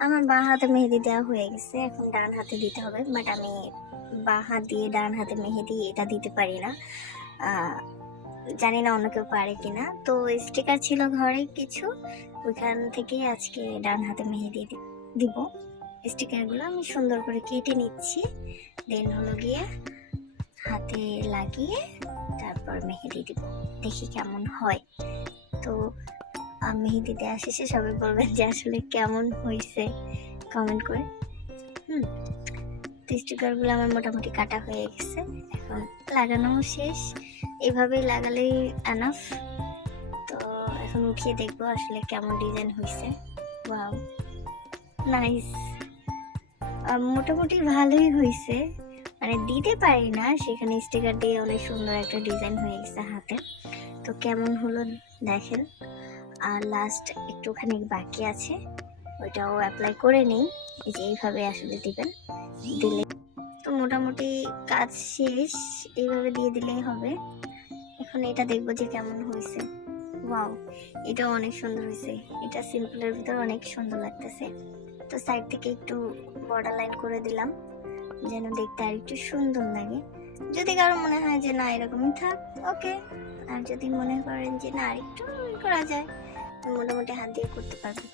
আমার বাঁ হাতে মেহেদি দেওয়া হয়ে গেছে, এখন ডান হাতে দিতে হবে। বাট আমি বাঁ হাত দিয়ে ডান হাতে মেহেদি এটা দিতে পারি না। জানি না অন্য কেউ পারে কিনা। তো স্টিকার ছিল ঘরে কিছু, ওইখান থেকে আজকে ডান হাতে মেহেদি দিব। স্টিকারগুলো আমি সুন্দর করে কেটে নিচ্ছি, দেন হলো গিয়ে হাতে লাগিয়ে তারপর মেহেদি দিব, দেখি কেমন হয়। তো মেহেদি দেওয়া শেষে সবাই বলবেন যে আসলে কেমন হয়েছে কমেন্ট করে। তো স্টিকারগুলো আমার মোটামুটি কাটা হয়ে গেছে, এখন লাগানো শেষ। এভাবেই লাগালেই এনাফ। তো এখন উঠিয়ে দেখবো আসলে কেমন ডিজাইন হয়েছে। Wow, nice. মোটামুটি ভালোই হয়েছে, মানে দিতে পারি না, সেখানে স্টিকার দিয়ে অনেক সুন্দর একটা ডিজাইন হয়ে গেছে হাতে। তো কেমন হলো দেখেন। আর লাস্ট একটুখানি বাকি আছে, ওইটাও অ্যাপ্লাই করে নেই। এই যে এইভাবে আসলে দিবেন, দিলে তো মোটামুটি কাজ শেষ। এইভাবে দিয়ে দিলেই হবে। এখন এটা দেখবো যে কেমন হয়েছে। ওয়াও, এটাও অনেক সুন্দর হয়েছে। এটা সিম্পলের ভিতর অনেক সুন্দর লাগতেছে। তো সাইড থেকে একটু বর্ডার লাইন করে দিলাম যেন দেখতে আর একটু সুন্দর লাগে। যদি কারো মনে হয় যে না এরকমই থাক, ওকে। আর যদি মনে করেন যে না আর একটু করা যায়, মোটামুটি হাত দিয়ে করতে পারবেন।